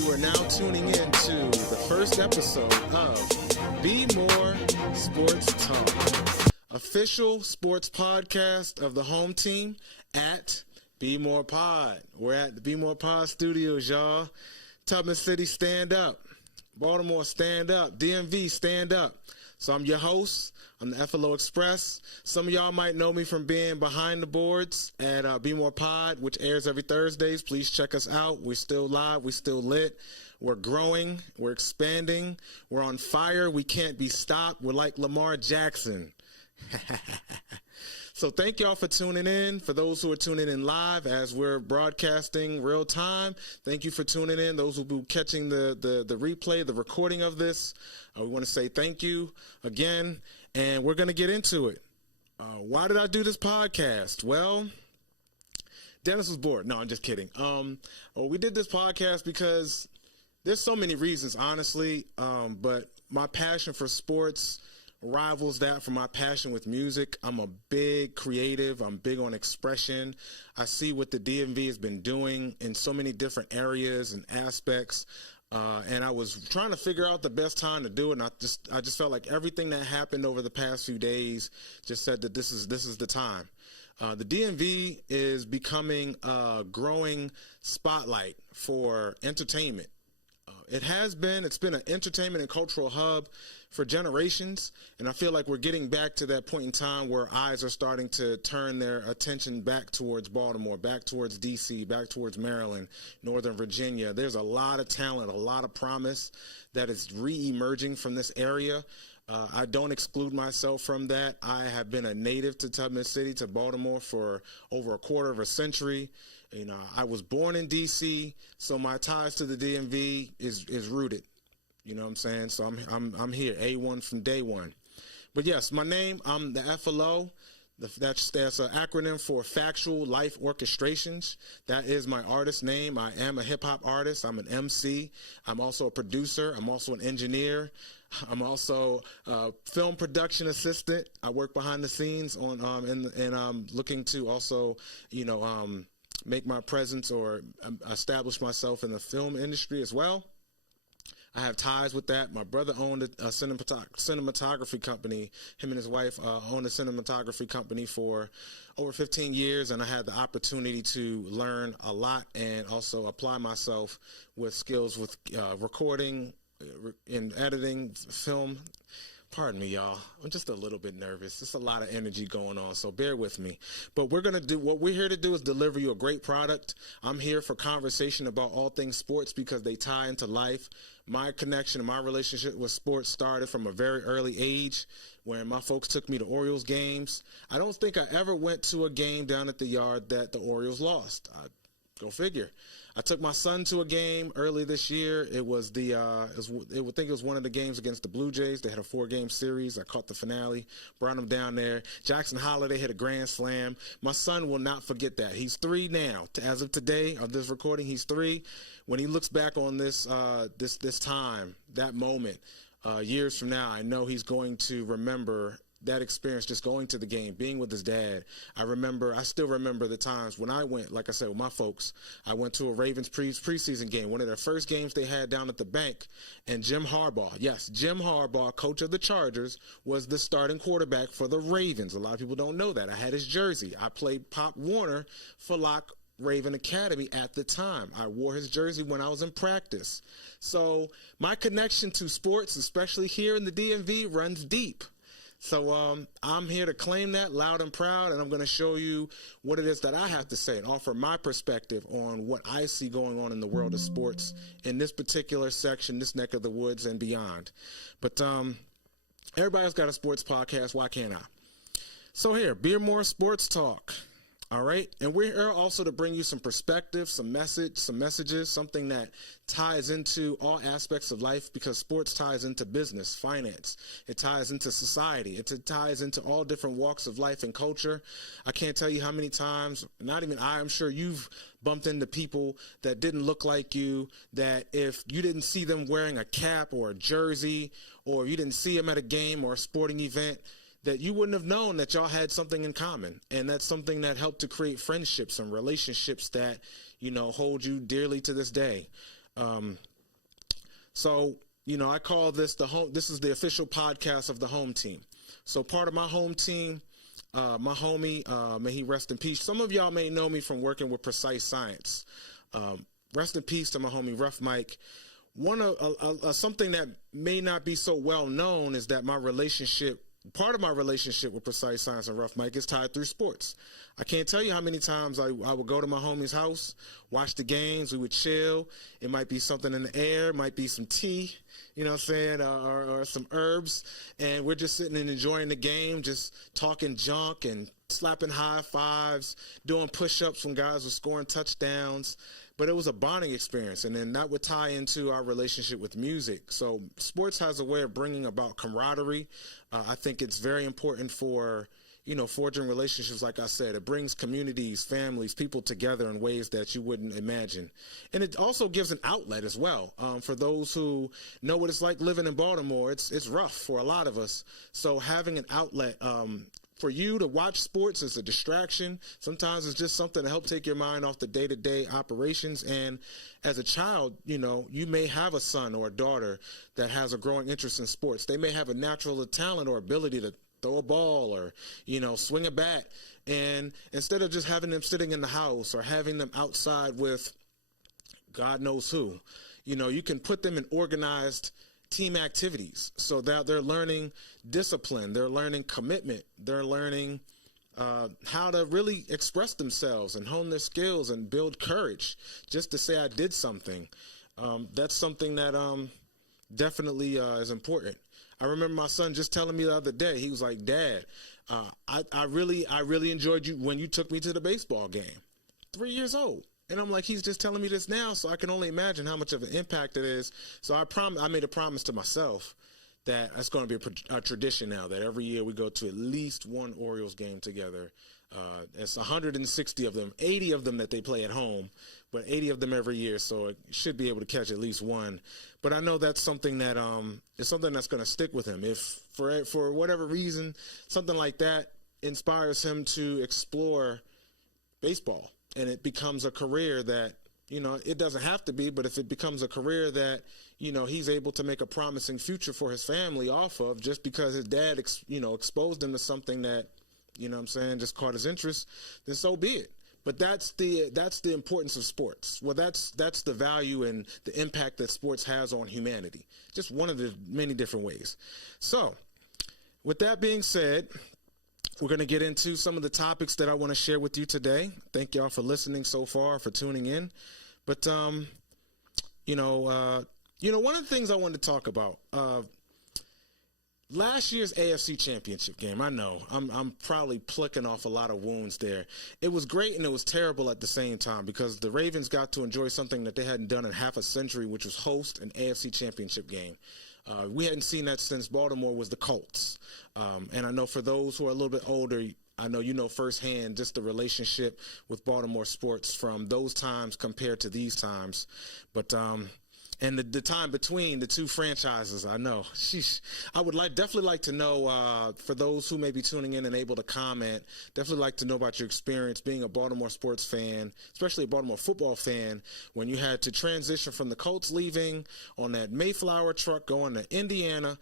You are now tuning in to the first episode of BMore Sports Talk, official sports podcast of the home team at BMore Pod. We're at the BMore Pod studios, y'all. Tubman City, stand up. Baltimore, stand up. DMV, stand up. So I'm your host. I'm the F.L.O. Express. Some of y'all might know me from being behind the boards at BMore Pod, which airs every Thursdays. Please check us out. We're still live. We're still lit. We're growing. We're expanding. We're on fire. We can't be stopped. We're like Lamar Jackson. So thank y'all for tuning in. For those who are tuning in live as we're broadcasting real time, thank you for tuning in. Those who will be catching the replay, the recording of this, we want to say thank you again, and we're going to get into it. Why did I do this podcast? Well, Dennis was bored. No, I'm just kidding. We did this podcast because there's so many reasons, honestly, but my passion for sports rivals that for my passion with music. I'm a big creative. I'm big on expression. I see what the DMV has been doing in so many different areas and aspects. And I was trying to figure out the best time to do it. And I just felt like everything that happened over the past few days just said that this is the time. The DMV is becoming a growing spotlight for entertainment. It's been an entertainment and cultural hub for generations, and I feel like we're getting back to that point in time where eyes are starting to turn their attention back towards Baltimore, back towards D.C., back towards Maryland, Northern Virginia. There's a lot of talent, a lot of promise that is re-emerging from this area. I don't exclude myself from that. I have been a native to Tubman City, to Baltimore, for over a quarter of a century. You know, I was born in D.C., so my ties to the DMV is rooted. You know what I'm saying? So I'm here, A1 from day one. But yes, my name, I'm the F.L.O. That's an acronym for Factual Life Orchestrations. That is my artist name. I am a hip-hop artist. I'm an MC. I'm also a producer. I'm also an engineer. I'm also a film production assistant. I work behind the scenes and I'm looking to also, make my presence or establish myself in the film industry as well. I have ties with that. My brother owned a cinematography company. Him and his wife owned a cinematography company for over 15 years, and I had the opportunity to learn a lot and also apply myself with skills with recording, in editing, film. Pardon me, y'all. I'm just a little bit nervous. There's a lot of energy going on, so bear with me. But what we're here to do is deliver you a great product. I'm here for conversation about all things sports because they tie into life. My connection and my relationship with sports started from a very early age when my folks took me to Orioles games. I don't think I ever went to a game down at the yard that the Orioles lost. Go figure. I took my son to a game early this year. It was I think it was one of the games against the Blue Jays. They had a 4-game series. I caught the finale, brought him down there. Jackson Holiday hit a grand slam. My son will not forget that. He's 3 now. As of today, of this recording, he's 3. When he looks back on this time, that moment, years from now, I know he's going to remember that experience, just going to the game, being with his dad. I still remember the times when I went, like I said, with my folks. I went to a Ravens preseason game, one of their first games they had down at the bank, and Jim Harbaugh, coach of the Chargers, was the starting quarterback for the Ravens. A lot of people don't know that. I had his jersey. I played Pop Warner for Lock Raven Academy at the time. I wore his jersey when I was in practice. So my connection to sports, especially here in the DMV, runs deep. So I'm here to claim that loud and proud, and I'm going to show you what it is that I have to say and offer my perspective on what I see going on in the world of sports in this particular section, this neck of the woods and beyond. But everybody's got a sports podcast. Why can't I? So here, BMore Sports Talk. All right. And we're here also to bring you some perspective, some messages, something that ties into all aspects of life, because sports ties into business, finance. It ties into society. It ties into all different walks of life and culture. I can't tell you how many times, not even I'm sure you've bumped into people that didn't look like you, that if you didn't see them wearing a cap or a jersey, or you didn't see them at a game or a sporting event, that you wouldn't have known that y'all had something in common. And that's something that helped to create friendships and relationships that, hold you dearly to this day. So, I call this this is the official podcast of the home team. So part of my home team, my homie, may he rest in peace. Some of y'all may know me from working with Precise Science. Rest in peace to my homie, Rough Mike. Something that may not be so well known is that part of my relationship with Precise Science and Rough Mike is tied through sports. I can't tell you how many times I would go to my homie's house, watch the games, we would chill. It might be something in the air, it might be some tea, you know what I'm saying, or some herbs, and we're just sitting and enjoying the game, just talking junk and slapping high fives, doing push-ups when guys were scoring touchdowns. But it was a bonding experience, and then that would tie into our relationship with music. So sports has a way of bringing about camaraderie. I think it's very important for, forging relationships. Like I said, it brings communities, families, people together in ways that you wouldn't imagine. And it also gives an outlet as well. For those who know what it's like living in Baltimore, it's rough for a lot of us. So having an outlet, for you to watch sports is a distraction. Sometimes it's just something to help take your mind off the day-to-day operations. And as a child, you may have a son or a daughter that has a growing interest in sports. They may have a natural talent or ability to throw a ball or, swing a bat. And instead of just having them sitting in the house or having them outside with God knows who, you can put them in organized team activities, so that they're learning discipline, they're learning commitment, they're learning how to really express themselves and hone their skills and build courage just to say I did something. That's something that definitely is important. I remember my son just telling me the other day, he was like, Dad, I really enjoyed you when you took me to the baseball game. 3 years old. And I'm like, he's just telling me this now, so I can only imagine how much of an impact it is. So I made a promise to myself that that's going to be a tradition now, that every year we go to at least one Orioles game together. It's 160 of them, 80 of them that they play at home, but 80 of them every year, so it should be able to catch at least one. But I know that's something that is something that's going to stick with him. If for whatever reason something like that inspires him to explore baseball, and it becomes a career that, it doesn't have to be, but if it becomes a career that, he's able to make a promising future for his family off of just because his dad, exposed him to something that, just caught his interest, then so be it. But that's the importance of sports. Well, that's the value and the impact that sports has on humanity. Just one of the many different ways. So with that being said, we're going to get into some of the topics that I want to share with you today. Thank y'all for listening so far, for tuning in. But, one of the things I wanted to talk about, last year's AFC Championship game, I know I'm probably plucking off a lot of wounds there. It was great and it was terrible at the same time because the Ravens got to enjoy something that they hadn't done in half a century, which was host an AFC Championship game. We hadn't seen that since Baltimore was the Colts. And I know for those who are a little bit older, I know firsthand just the relationship with Baltimore sports from those times compared to these times. But and the time between the two franchises, I know. Sheesh. I would definitely like to know, for those who may be tuning in and able to comment, definitely like to know about your experience being a Baltimore sports fan, especially a Baltimore football fan, when you had to transition from the Colts leaving on that Mayflower truck going to Indiana,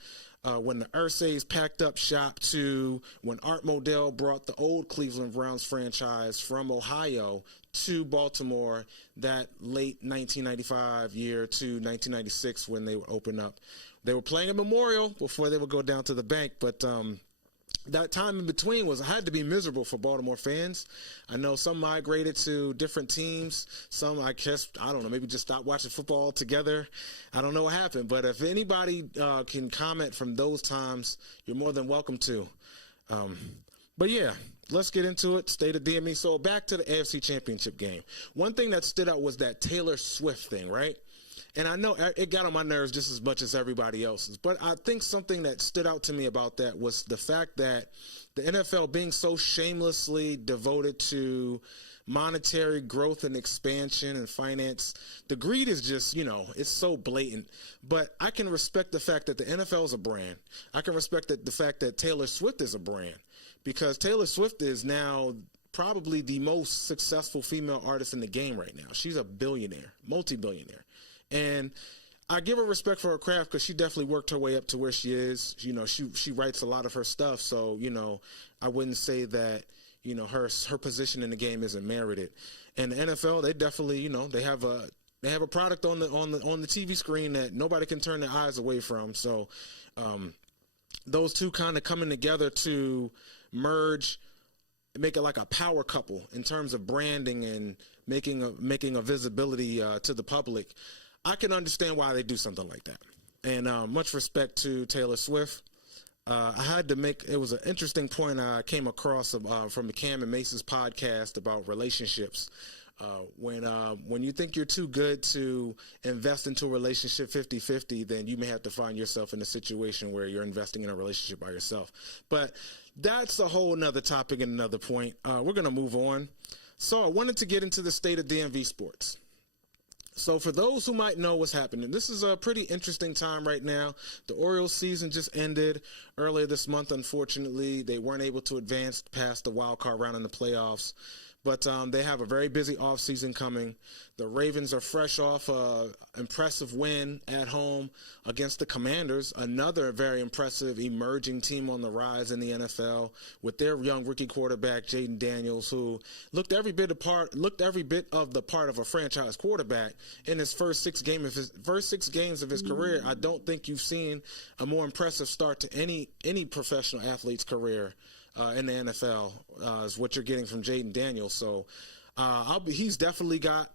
when the Ursays packed up shop, to when Art Modell brought the old Cleveland Browns franchise from Ohio to Baltimore that late 1995 year to 1996 when they would open up. They were playing a Memorial before they would go down to the bank, but that time in between had to be miserable for Baltimore fans. I know some migrated to different teams. Some, I guess, I don't know, maybe just stopped watching football altogether. I don't know what happened. But if anybody can comment from those times, you're more than welcome to. But yeah, let's get into it. State of DME. So back to the AFC Championship game. One thing that stood out was that Taylor Swift thing, right? And I know it got on my nerves just as much as everybody else's. But I think something that stood out to me about that was the fact that the NFL being so shamelessly devoted to monetary growth and expansion and finance, the greed is just, it's so blatant. But I can respect the fact that the NFL is a brand. I can respect the fact that Taylor Swift is a brand, because Taylor Swift is now probably the most successful female artist in the game right now. She's a billionaire, multi-billionaire. And I give her respect for her craft because she definitely worked her way up to where she is. You know, she writes a lot of her stuff, so you know, I wouldn't say that you know her position in the game isn't merited. And the NFL, they definitely, you know, they have a product on the TV screen that nobody can turn their eyes away from. So those two kind of coming together to merge, make it like a power couple in terms of branding and making a visibility to the public. I can understand why they do something like that. And much respect to Taylor Swift. I had to make, it was an interesting point I came across from Cam and Mace's podcast about relationships. When you think you're too good to invest into a relationship 50-50, then you may have to find yourself in a situation where you're investing in a relationship by yourself. But that's a whole nother topic and another point. We're going to move on. So I wanted to get into the state of DMV sports. So for those who might know what's happening, this is a pretty interesting time right now. The Orioles season just ended earlier this month. Unfortunately, they weren't able to advance past the wild card round in the playoffs. But they have a very busy offseason coming. The Ravens are fresh off an impressive win at home against the Commanders, another very impressive emerging team on the rise in the NFL with their young rookie quarterback, Jayden Daniels, who looked every bit of the part of a franchise quarterback in his first six games of his career. I don't think you've seen a more impressive start to any professional athlete's career in the NFL is what you're getting from Jayden Daniels. So he's definitely got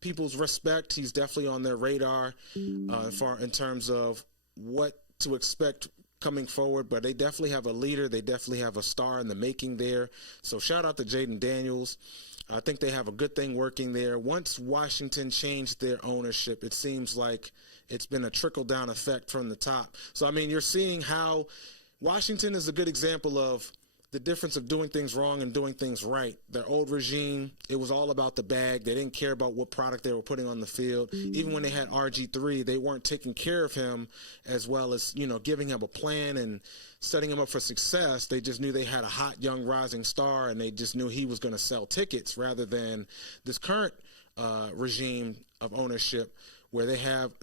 people's respect. He's definitely on their radar in terms of what to expect coming forward. But they definitely have a leader. They definitely have a star in the making there. So shout out to Jayden Daniels. I think they have a good thing working there. Once Washington changed their ownership, it seems like it's been a trickle-down effect from the top. So, I mean, you're seeing how Washington is a good example of the difference of doing things wrong and doing things right. Their old regime, it was all about the bag. They didn't care about what product they were putting on the field. Even when they had RG3, they weren't taking care of him as well as, you know, giving him a plan and setting him up for success. They just knew they had a hot, young, rising star, and they just knew he was going to sell tickets rather than this current regime of ownership where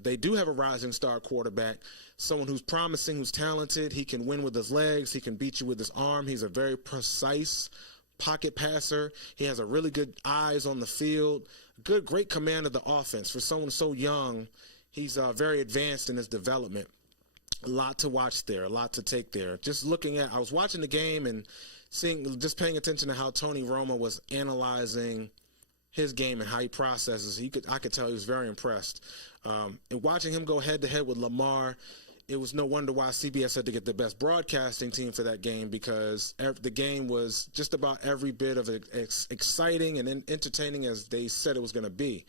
they do have a rising star quarterback, someone who's promising, who's talented. He can win with his legs. He can beat you with his arm. He's a very precise pocket passer. He has a really good eyes on the field, great command of the offense. For someone so young, he's very advanced in his development. A lot to watch there, a lot to take there. I was watching the game and paying attention to how Tony Romo was analyzing his game and how he processes. I could tell he was very impressed. And watching him go head-to-head with Lamar, it was no wonder why CBS had to get the best broadcasting team for that game, because the game was just about every bit of exciting and entertaining as they said it was going to be.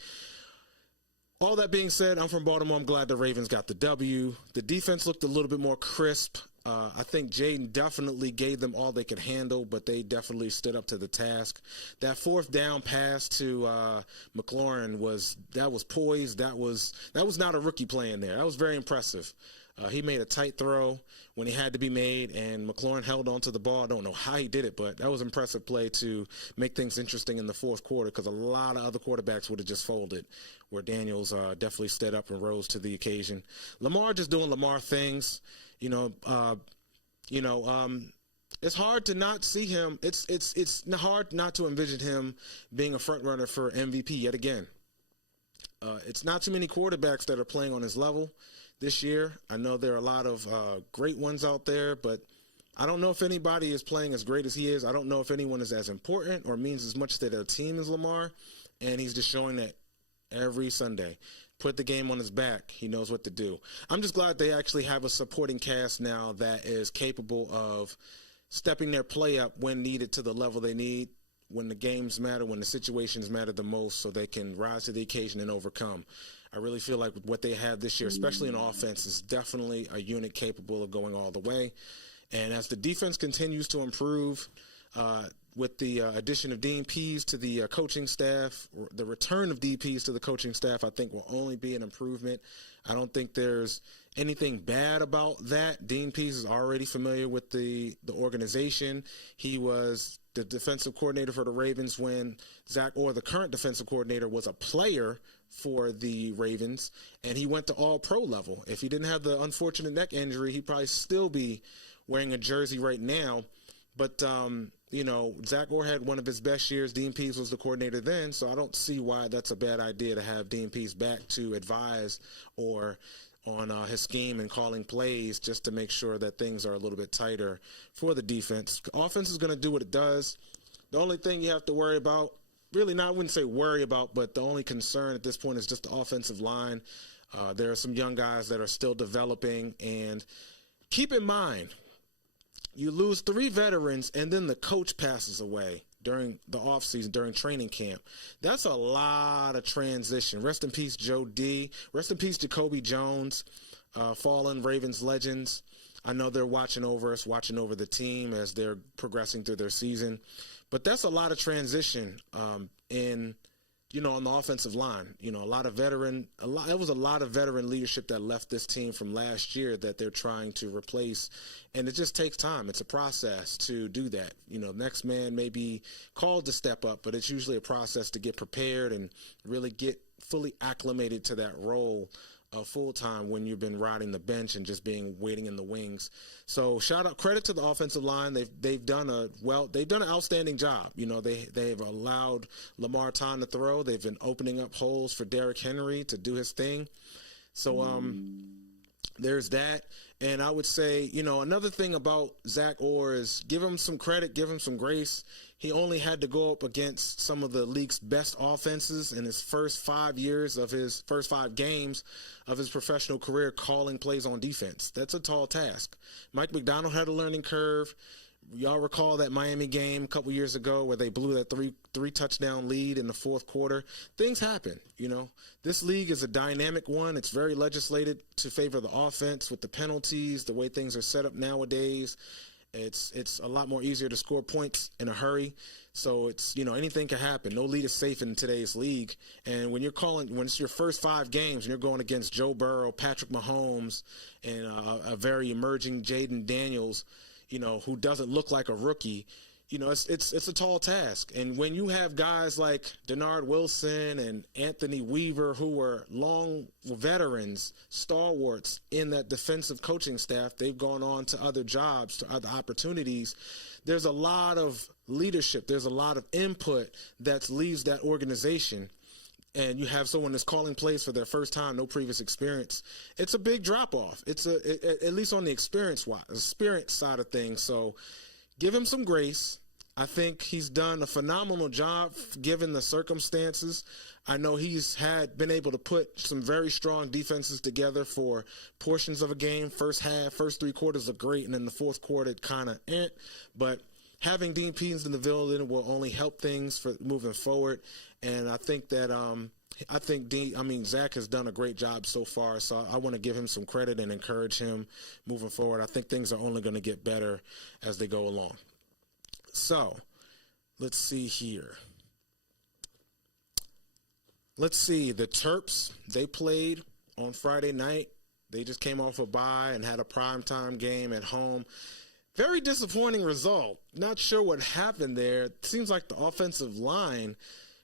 All that being said, I'm from Baltimore. I'm glad the Ravens got the W. The defense looked a little bit more crisp. I think Jayden definitely gave them all they could handle, but they definitely stood up to the task. That fourth down pass to McLaurin was poised. That was not a rookie playing there. That was very impressive. He made a tight throw when he had to be made, and McLaurin held on to the ball. I don't know how he did it, but that was an impressive play to make things interesting in the fourth quarter, because a lot of other quarterbacks would have just folded, where Daniels definitely stood up and rose to the occasion. Lamar just doing Lamar things. It's hard to not see him. It's hard not to envision him being a front runner for MVP yet again. It's not too many quarterbacks that are playing on his level this year. I know there are a lot of great ones out there, but I don't know if anybody is playing as great as he is. I don't know if anyone is as important or means as much to their team as Lamar, and he's just showing that every Sunday. Put the game on his back. He knows what to do. I'm just glad they actually have a supporting cast now that is capable of stepping their play up when needed to the level they need, when the games matter, when the situations matter the most, so they can rise to the occasion and overcome. I really feel like what they have this year, especially in offense, is definitely a unit capable of going all the way. And as the defense continues to improve, with the addition of Dean Pease to the coaching staff, the return of DPs to the coaching staff, I think will only be an improvement. I don't think there's anything bad about that. Dean Pease is already familiar with the organization. He was the defensive coordinator for the Ravens when Zach Orr, the current defensive coordinator, was a player for the Ravens, and he went to all-pro level. If he didn't have the unfortunate neck injury, he'd probably still be wearing a jersey right now. But, Zach Orr had one of his best years. Dean Pease was the coordinator then, so I don't see why that's a bad idea to have Dean Pease back to advise Orr on his scheme and calling plays just to make sure that things are a little bit tighter for the defense. Offense is going to do what it does. The only thing you have to worry about, really not, I wouldn't say worry about, but the only concern at this point is just the offensive line. There are some young guys that are still developing, and keep in mind, you lose 3 veterans, and then the coach passes away during the offseason, during training camp. That's a lot of transition. Rest in peace, Joe D. Rest in peace, Jacoby Jones, fallen Ravens legends. I know they're watching over us, watching over the team as they're progressing through their season. But that's a lot of transition on the offensive line. It was a lot of veteran leadership that left this team from last year that they're trying to replace. And it just takes time. It's a process to do that. Next man may be called to step up, but it's usually a process to get prepared and really get fully acclimated to that role full time when you've been riding the bench and just waiting in the wings. So credit to the offensive line. They've done an outstanding job. They've allowed Lamar time to throw. They've been opening up holes for Derrick Henry to do his thing. So there's that. And I would say, another thing about Zach Orr is give him some credit, give him some grace. He only had to go up against some of the league's best offenses in his first 5 games of his professional career calling plays on defense. That's a tall task. Mike McDonald had a learning curve. Y'all recall that Miami game a couple years ago where they blew that three touchdown lead in the fourth quarter. Things happen, This league is a dynamic one. It's very legislated to favor the offense with the penalties, the way things are set up nowadays. It's a lot more easier to score points in a hurry. So anything can happen. No lead is safe in today's league. And when it's your first 5 games and you're going against Joe Burrow, Patrick Mahomes, and a very emerging Jayden Daniels, who doesn't look like a rookie, it's a tall task. And when you have guys like Denard Wilson and Anthony Weaver, who were long veterans, stalwarts in that defensive coaching staff, they've gone on to other jobs, to other opportunities. There's a lot of leadership. There's a lot of input that leaves that organization. And you have someone that's calling plays for their first time, no previous experience. It's a big drop-off. At least on the experience side of things. So give him some grace. I think he's done a phenomenal job given the circumstances. I know he's been able to put some very strong defenses together for portions of a game. First half, first 3 quarters are great, and then the fourth quarter it kind of But having Dean Pease in the building will only help things for moving forward. And I think that Zach has done a great job so far. So I want to give him some credit and encourage him moving forward. I think things are only going to get better as they go along. So let's see here. Let's see. The Terps, they played on Friday night. They just came off a bye and had a primetime game at home. Very disappointing result. Not sure what happened there. It seems like the offensive line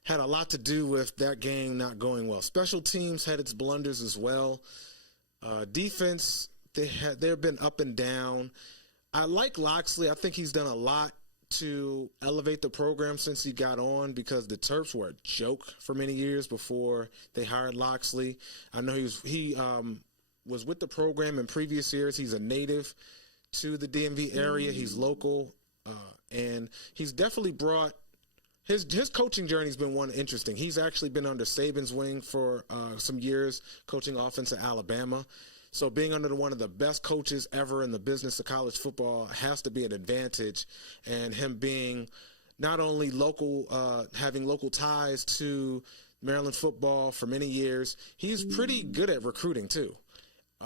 had a lot to do with that game not going well. Special teams had its blunders as well. Defense, they've been up and down. I like Loxley. I think he's done a lot to elevate the program since he got on, because the Terps were a joke for many years before they hired Loxley. I know he was with the program in previous years. He's a native to the DMV area. He's local, and he's definitely brought his coaching journey's been one interesting. He's actually been under Saban's wing for some years, coaching offense at Alabama. So being under one of the best coaches ever in the business of college football has to be an advantage. And him being not only local, having local ties to Maryland football for many years, he's pretty good at recruiting too.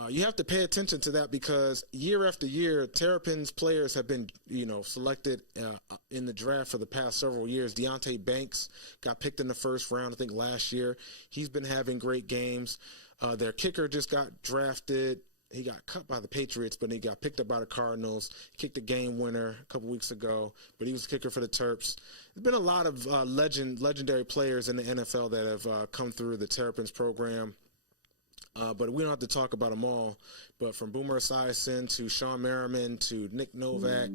You have to pay attention to that, because year after year, Terrapins players have been, selected in the draft for the past several years. Deontay Banks got picked in the first round, I think, last year. He's been having great games. Their kicker just got drafted he got cut by the Patriots, but he got picked up by the Cardinals, kicked a game winner a couple weeks ago, but he was a kicker for the Terps. There's been a lot of legendary players in the NFL that have come through the Terrapins program. But we don't have to talk about them all. But from Boomer Esiason to Sean Merriman to Nick Novak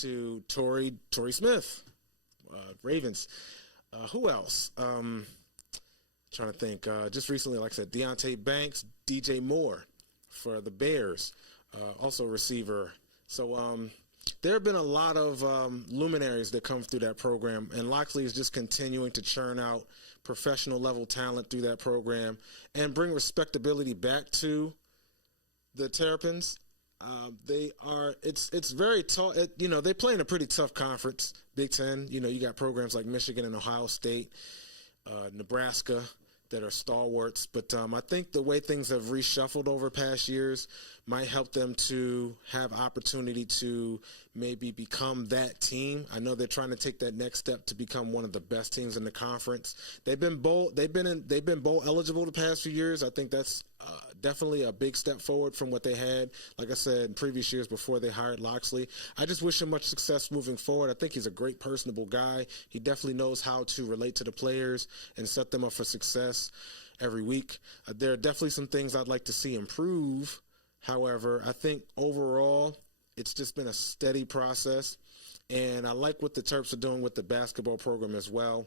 to Torrey Smith, Ravens. Who else? Trying to think. Just recently, like I said, Deontay Banks, DJ Moore for the Bears, also a receiver. So there have been a lot of luminaries that come through that program, and Locksley is just continuing to churn out professional level talent through that program and bring respectability back to the Terrapins. It's very tough. They play in a pretty tough conference, Big Ten. You got programs like Michigan and Ohio State, Nebraska, that are stalwarts. But I think the way things have reshuffled over past years might help them to have opportunity to maybe become that team. I know they're trying to take that next step to become one of the best teams in the conference. They've been bowl eligible the past few years. I think that's definitely a big step forward from what they had, like I said, in previous years before they hired Locksley. I just wish him much success moving forward. I think he's a great, personable guy. He definitely knows how to relate to the players and set them up for success every week. There are definitely some things I'd like to see improve. However, I think overall it's just been a steady process, and I like what the Terps are doing with the basketball program as well.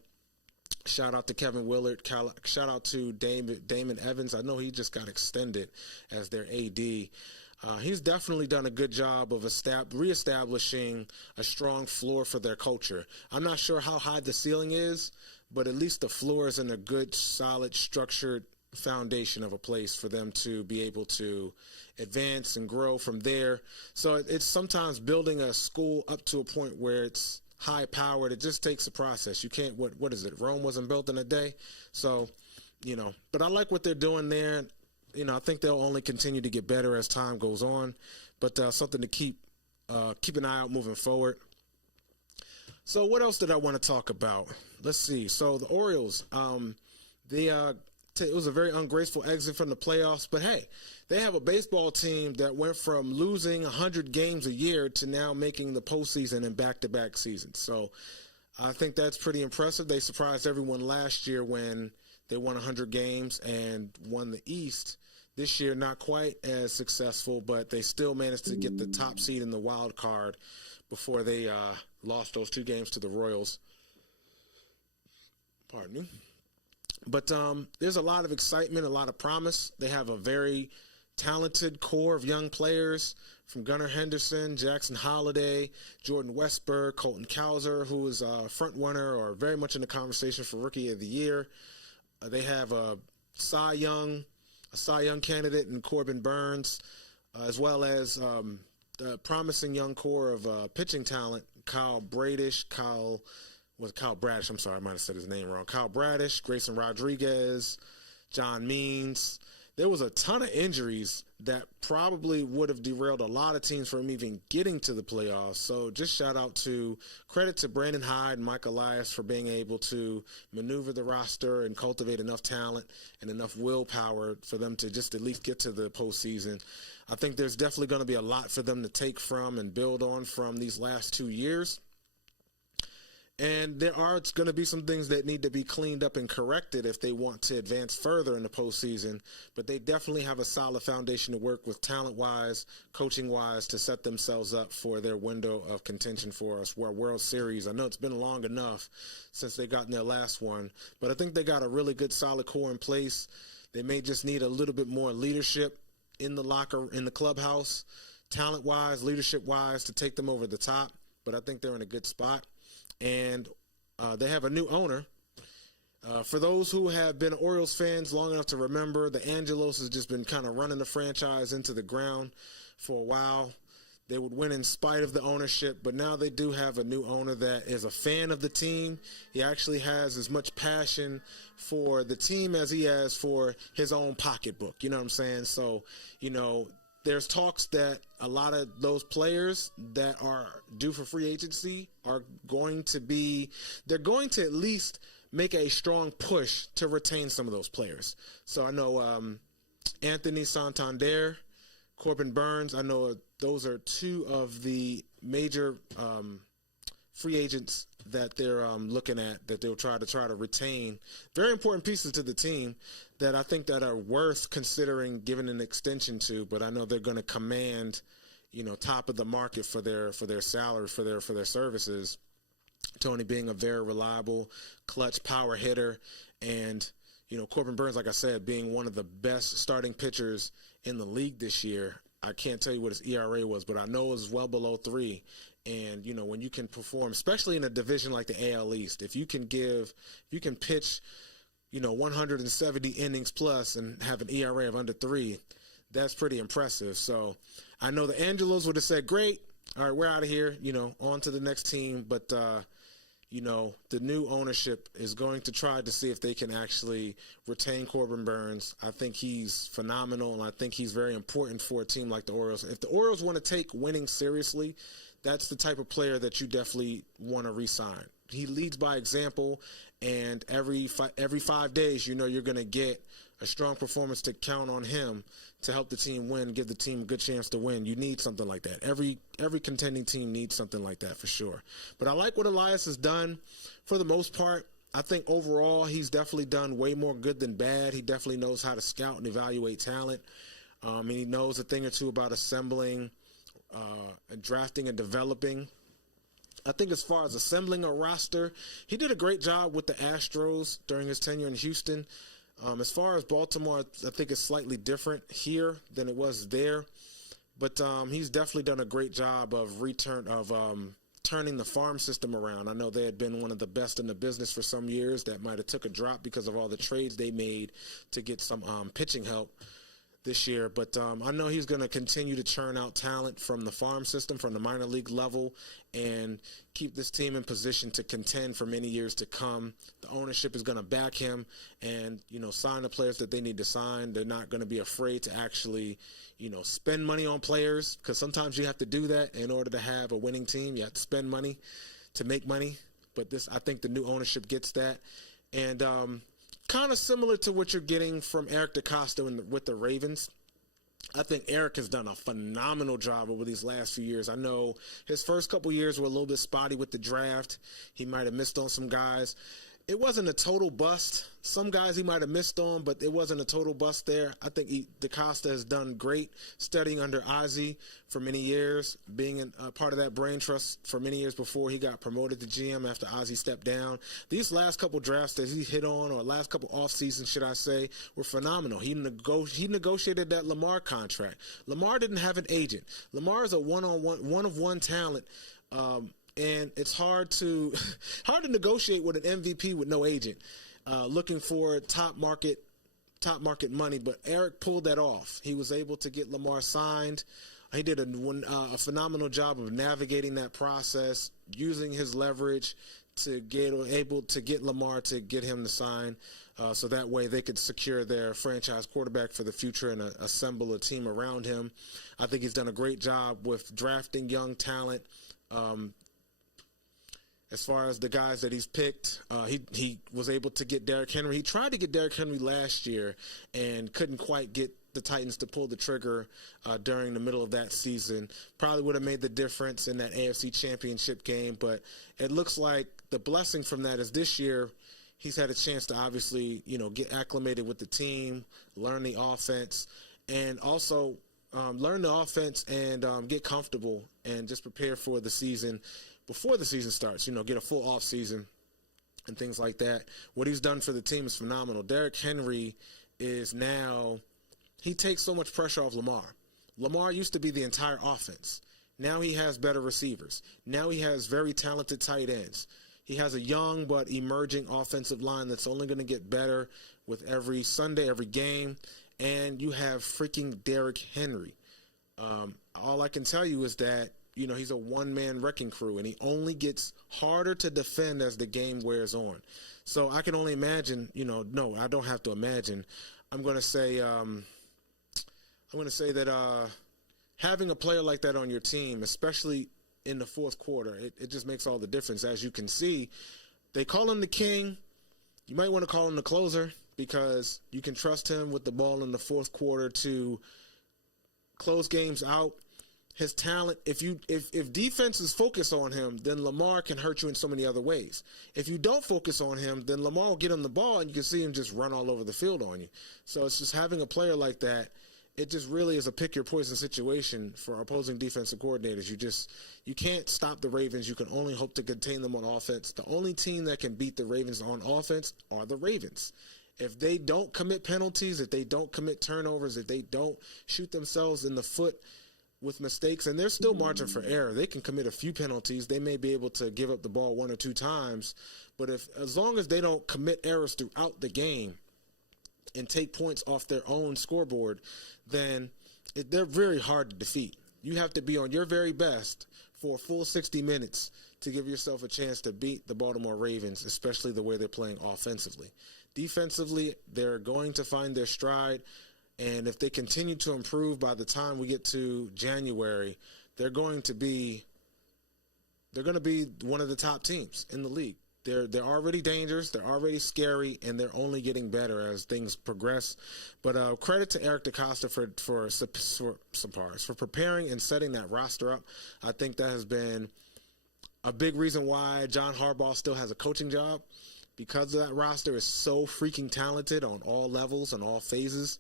Shout out to Kevin Willard. Shout out to Damon Evans. I know he just got extended as their AD. He's definitely done a good job of reestablishing a strong floor for their culture. I'm not sure how high the ceiling is, but at least the floor is in a good, solid, structured foundation of a place for them to be able to advance and grow from there. So it's sometimes building a school up to a point where it's high powered. It just takes a process. You can't, what is it? Rome wasn't built in a day. So, but I like what they're doing there. I think they'll only continue to get better as time goes on, but something to keep an eye out moving forward. So what else did I want to talk about? Let's see. So the Orioles, it was a very ungraceful exit from the playoffs, but hey, they have a baseball team that went from losing 100 games a year to now making the postseason in back-to-back seasons. So I think that's pretty impressive. They surprised everyone last year when they won 100 games and won the East. This year, not quite as successful, but they still managed to get the top seed in the wild card before they lost those 2 games to the Royals. Pardon me. But there's a lot of excitement, a lot of promise. They have a very talented core of young players, from Gunnar Henderson, Jackson Holliday, Jordan Westberg, Colton Cowser, who is a front runner or very much in the conversation for Rookie of the Year. They have a Cy Young candidate in Corbin Burns, as well as the promising young core of pitching talent, Kyle Bradish, Kyle Bradish, I'm sorry, I might have said his name wrong. Kyle Bradish, Grayson Rodriguez, John Means. There was a ton of injuries that probably would have derailed a lot of teams from even getting to the playoffs. So just credit to Brandon Hyde and Mike Elias for being able to maneuver the roster and cultivate enough talent and enough willpower for them to just at least get to the postseason. I think there's definitely going to be a lot for them to take from and build on from these last 2 years. And there are going to be some things that need to be cleaned up and corrected if they want to advance further in the postseason. But they definitely have a solid foundation to work with talent-wise, coaching-wise, to set themselves up for their window of contention for us. We're a World Series. I know it's been long enough since they got in their last one, but I think they got a really good, solid core in place. They may just need a little bit more leadership in the clubhouse, talent-wise, leadership-wise, to take them over the top. But I think they're in a good spot. And they have a new owner. For those who have been Orioles fans long enough to remember, the Angelos has just been kind of running the franchise into the ground for a while. They would win in spite of the ownership, but now they do have a new owner that is a fan of the team. He actually has as much passion for the team as he has for his own pocketbook. You know what I'm saying? So, there's talks that a lot of those players that are due for free agency are going to at least make a strong push to retain some of those players. So I know Anthony Santander, Corbin Burns, I know those are two of the major free agents that they're looking at, that they'll try to retain. Very important pieces to the team that I think that are worth considering giving an extension to, but I know they're going to command, top of the market for their salary, for their services. Tony being a very reliable, clutch power hitter, and Corbin Burns, like I said, being one of the best starting pitchers in the league this year. I can't tell you what his ERA was, but I know it was well below 3. And, when you can perform, especially in a division like the AL East, if you can pitch, 170 innings plus and have an ERA of under 3, that's pretty impressive. So I know the Angelos would have said, great, all right, we're out of here, on to the next team. But, the new ownership is going to try to see if they can actually retain Corbin Burns. I think he's phenomenal, and I think he's very important for a team like the Orioles. If the Orioles want to take winning seriously, that's the type of player that you definitely want to re-sign. He leads by example, and every 5 days, you're going to get a strong performance to count on him to help the team win, give the team a good chance to win. You need something like that. Every contending team needs something like that for sure. But I like what Elias has done for the most part. I think overall he's definitely done way more good than bad. He definitely knows how to scout and evaluate talent. And he knows a thing or two about assembling and drafting and developing. I think as far as assembling a roster, he did a great job with the Astros during his tenure in Houston. As far as Baltimore, I think it's slightly different here than it was there. But he's definitely done a great job of turning the farm system around. I know they had been one of the best in the business for some years. That might have took a drop because of all the trades they made to get some pitching help this year. But I know he's going to continue to churn out talent from the farm system, from the minor league level, and keep this team in position to contend for many years to come. The ownership is going to back him and, sign the players that they need to sign. They're not going to be afraid to actually, spend money on players, because sometimes you have to do that in order to have a winning team. You have to spend money to make money. But I think the new ownership gets that. And kind of similar to what you're getting from Eric DeCosta with the Ravens. I think Eric has done a phenomenal job over these last few years. I know his first couple years were a little bit spotty with the draft. He might have missed on some guys. It wasn't a total bust. Some guys he might have missed on, but it wasn't a total bust there. I think DeCosta has done great studying under Ozzie for many years, being a part of that brain trust for many years before he got promoted to GM after Ozzie stepped down. These last couple drafts that he hit on, or last couple off seasons, should I say, were phenomenal. He negotiated that Lamar contract. Lamar didn't have an agent. Lamar is a one-of-one talent. And it's hard to negotiate with an MVP with no agent, looking for top market money. But Eric pulled that off. He was able to get Lamar signed. He did a phenomenal job of navigating that process, using his leverage to get Lamar to get him to sign, so that way they could secure their franchise quarterback for the future and assemble a team around him. I think he's done a great job with drafting young talent. As far as the guys that he's picked, he was able to get Derrick Henry. He tried to get Derrick Henry last year and couldn't quite get the Titans to pull the trigger during the middle of that season. Probably would have made the difference in that AFC Championship game, but it looks like the blessing from that is this year he's had a chance to obviously, get acclimated with the team, learn the offense, and also learn the offense and get comfortable and just prepare for the season. Before the season starts, get a full off season and things like that. What he's done for the team is phenomenal. Derrick Henry he takes so much pressure off Lamar. Lamar used to be the entire offense. Now he has better receivers. Now he has very talented tight ends. He has a young but emerging offensive line that's only going to get better with every Sunday, every game. And you have freaking Derrick Henry. All I can tell you is that he's a one-man wrecking crew, and he only gets harder to defend as the game wears on. So I can only imagine, no, I don't have to imagine. I'm going to say that having a player like that on your team, especially in the fourth quarter, it just makes all the difference. As you can see, they call him the king. You might want to call him the closer because you can trust him with the ball in the fourth quarter to close games out. His talent, if defense is focused on him, then Lamar can hurt you in so many other ways. If you don't focus on him, then Lamar will get him the ball, and you can see him just run all over the field on you. So it's just having a player like that, it just really is a pick-your-poison situation for opposing defensive coordinators. You can't stop the Ravens. You can only hope to contain them on offense. The only team that can beat the Ravens on offense are the Ravens. If they don't commit penalties, if they don't commit turnovers, if they don't shoot themselves in the foot with mistakes, and there's still margin for error. They can commit a few penalties. They may be able to give up the ball 1 or 2 times, but as long as they don't commit errors throughout the game and take points off their own scoreboard, then they're very hard to defeat. You have to be on your very best for a full 60 minutes to give yourself a chance to beat the Baltimore Ravens, especially the way they're playing offensively. Defensively, they're going to find their stride. And if they continue to improve by the time we get to January, they're going to be one of the top teams in the league. They're already dangerous, they're already scary, and they're only getting better as things progress. But credit to Eric DeCosta for preparing and setting that roster up. I think that has been a big reason why John Harbaugh still has a coaching job, because that roster is so freaking talented on all levels and all phases.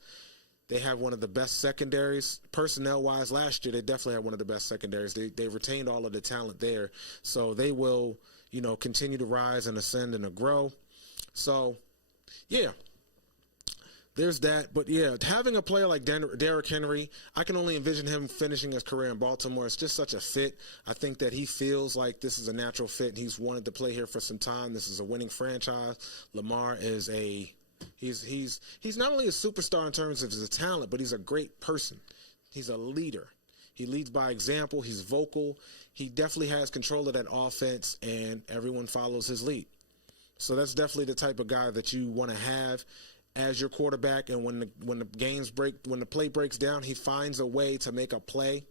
They have one of the best secondaries. Personnel-wise, last year, they definitely had one of the best secondaries. They retained all of the talent there. So they will, continue to rise and ascend and to grow. So, yeah, there's that. But, yeah, having a player like Derrick Henry, I can only envision him finishing his career in Baltimore. It's just such a fit. I think that he feels like this is a natural fit. He's wanted to play here for some time. This is a winning franchise. Lamar is He's not only a superstar in terms of his talent, but he's a great person. He's a leader. He leads by example. He's vocal. He definitely has control of that offense, and everyone follows his lead. So that's definitely the type of guy that you want to have as your quarterback. And when the play breaks down, he finds a way to make a play,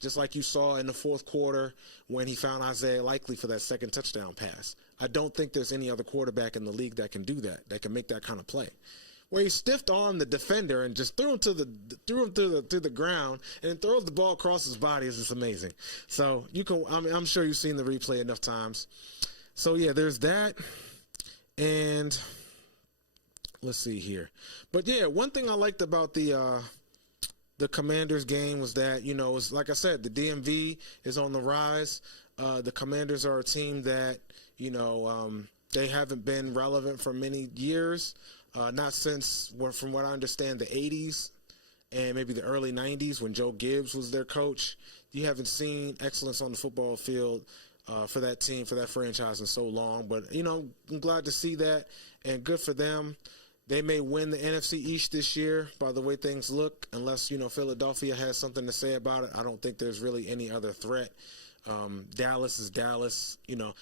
just like you saw in the fourth quarter when he found Isaiah Likely for that second touchdown pass. I don't think there's any other quarterback in the league that can do that can make that kind of play. Where he stiffed armed the defender and just threw him to the ground and then throws the ball across his body is just amazing. So I'm sure you've seen the replay enough times. So yeah, there's that. And let's see here. But yeah, one thing I liked about the Commanders game was that, it's like I said, the DMV is on the rise. The Commanders are a team that, they haven't been relevant for many years, not since, from what I understand, the 80s and maybe the early 90s when Joe Gibbs was their coach. You haven't seen excellence on the football field for that team, for that franchise in so long. But, I'm glad to see that, and good for them. They may win the NFC East this year by the way things look, unless, Philadelphia has something to say about it. I don't think there's really any other threat. Dallas is Dallas.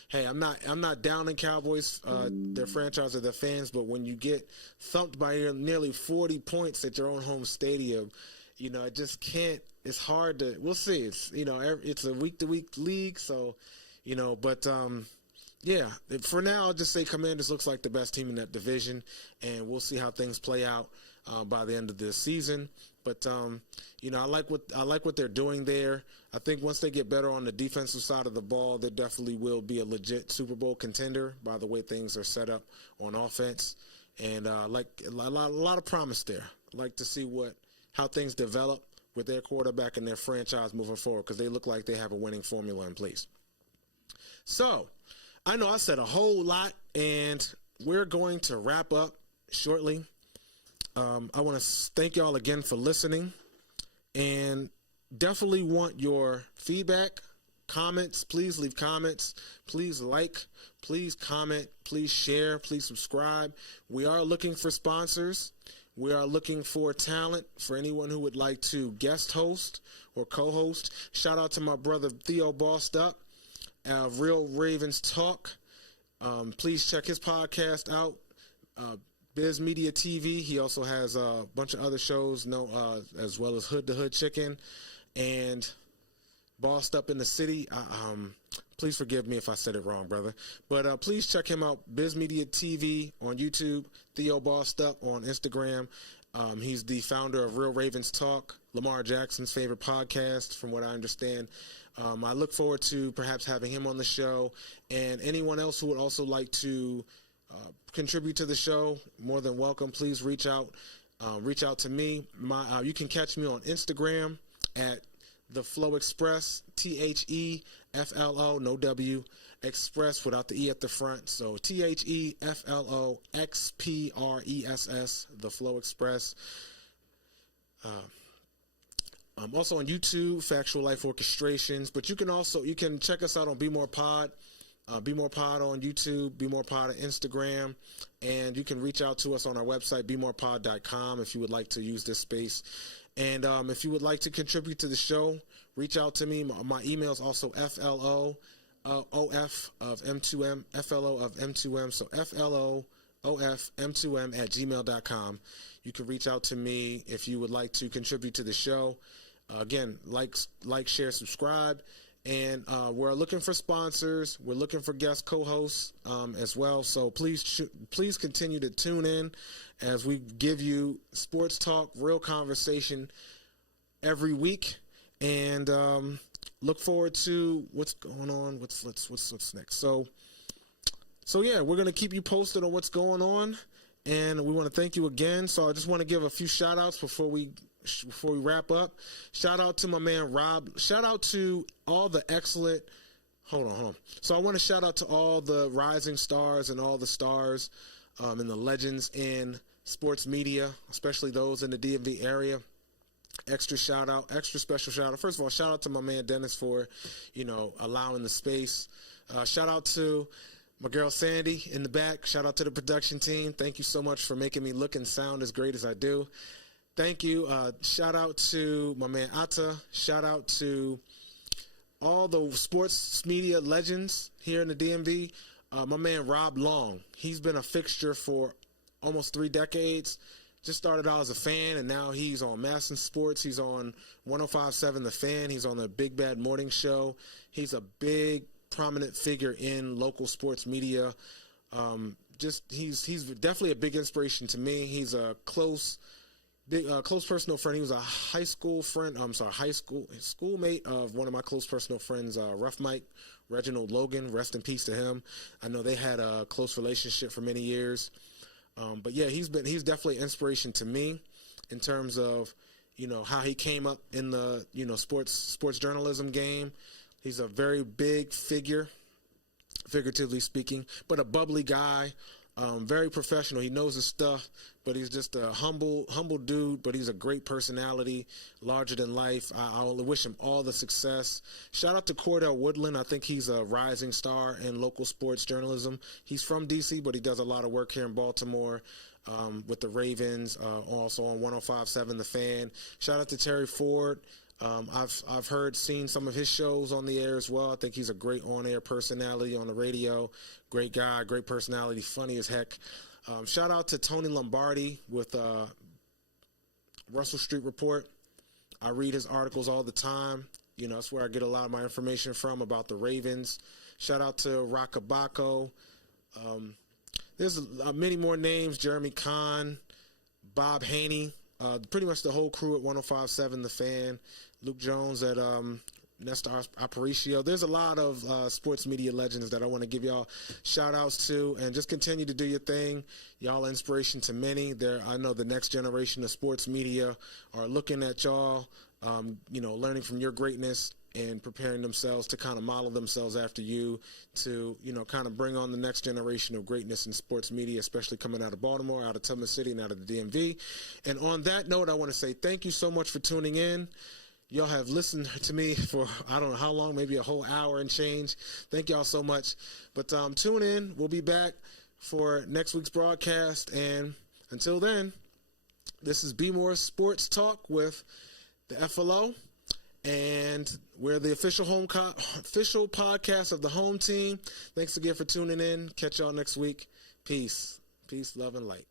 Hey, I'm not down in Cowboys, their franchise or their fans, but when you get thumped by nearly 40 points at your own home stadium, I just can't. It's hard to. We'll see. It's a week-to-week league, so but yeah. For now, I'll just say Commanders looks like the best team in that division, and we'll see how things play out by the end of this season. But I like what they're doing there. I think once they get better on the defensive side of the ball, there definitely will be a legit Super Bowl contender by the way things are set up on offense. And like a lot of promise there. I'd like to see how things develop with their quarterback and their franchise moving forward, because they look like they have a winning formula in place. So I know I said a whole lot, and we're going to wrap up shortly. I want to thank y'all again for listening, and definitely want your feedback, comments. Please leave comments. Please like, please comment, please share, please subscribe. We are looking for sponsors. We are looking for talent, for anyone who would like to guest host or co-host. Shout out to my brother Theo Bossed Up, Real Ravens Talk. Please check his podcast out. Biz Media TV. He also has a bunch of other shows, as well as Hood to Hood Chicken and Bossed Up in the City. Please forgive me if I said it wrong, brother. But please check him out. Biz Media TV on YouTube. Theo Bossed Up on Instagram. He's the founder of Real Ravens Talk, Lamar Jackson's favorite podcast, from what I understand. I look forward to perhaps having him on the show, and anyone else who would also like to contribute to the show, more than welcome. Please reach out to me. You can catch me on Instagram at the F.L.O Express, THEFLO, no W, Express without the E at the front. So THEFLO XPRESS, the F.L.O Express. I'm also on YouTube, Factual Life Orchestrations, but you can check us out on BMore Pod. BMore Pod on YouTube, BMore Pod on Instagram, and you can reach out to us on our website, BMorePod.com, if you would like to use this space. And if you would like to contribute to the show, reach out to me. My email is also F.L.O. OF of M2M, F.L.O. of M2M, so F.L.O. OF M2M at gmail.com. You can reach out to me if you would like to contribute to the show. Again, like, share, subscribe. And we're looking for sponsors. We're looking for guest co-hosts as well. So please continue to tune in as we give you sports talk, real conversation every week. And look forward to what's going on. What's next? So yeah, we're gonna keep you posted on what's going on. And we want to thank you again. So I just want to give a few shout outs before we wrap up. Shout out to my man Rob. Shout out to all the excellent. Hold on. So I want to shout out to all the rising stars and all the stars and the legends in sports media, especially those in the DMV area. Extra special shout out. First of all, shout out to my man Dennis for, allowing the space. Shout out to my girl Sandy in the back. Shout out to the production team. Thank you so much for making me look and sound as great as I do. Thank you. Shout out to my man Atta. Shout out to all the sports media legends here in the DMV. My man Rob Long. He's been a fixture for almost 3 decades. Just started out as a fan, and now he's on Masson Sports. He's on 105.7 The Fan. He's on the Big Bad Morning Show. He's a big, prominent figure in local sports media. He's definitely a big inspiration to me. He's a close personal friend. He was a schoolmate of one of my close personal friends, Rough Mike, Reginald Logan. Rest in peace to him. I know they had a close relationship for many years. But yeah, he's definitely an inspiration to me in terms of, how he came up in the, sports journalism game. He's a very big figure, figuratively speaking, but a bubbly guy, very professional. He knows his stuff, but he's just a humble dude, but he's a great personality, larger than life. I wish him all the success. Shout out to Cordell Woodland. I think he's a rising star in local sports journalism. He's from D.C., but he does a lot of work here in Baltimore with the Ravens, also on 105.7 The Fan. Shout out to Terry Ford. I've seen some of his shows on the air as well. I think he's a great on-air personality on the radio. Great guy, great personality, funny as heck. Shout out to Tony Lombardi with Russell Street Report. I read his articles all the time. That's where I get a lot of my information from about the Ravens. Shout out to Rockabacco. There's many more names. Jeremy Kahn, Bob Haney. Pretty much the whole crew at 105.7 The Fan, Luke Jones at Nesta Aparicio. There's a lot of sports media legends that I want to give y'all shout outs to, and just continue to do your thing. Y'all are inspiration to many. I know the next generation of sports media are looking at y'all, learning from your greatness and preparing themselves to kind of model themselves after you to, kind of bring on the next generation of greatness in sports media, especially coming out of Baltimore, out of Tubman City, and out of the DMV. And on that note, I want to say thank you so much for tuning in. Y'all have listened to me for, I don't know how long, maybe a whole hour and change. Thank y'all so much. But tune in. We'll be back for next week's broadcast. And until then, this is BMore Sports Talk with the F.L.O. And we're the official podcast of the home team. Thanks again for tuning in. Catch y'all next week. Peace, love, and light.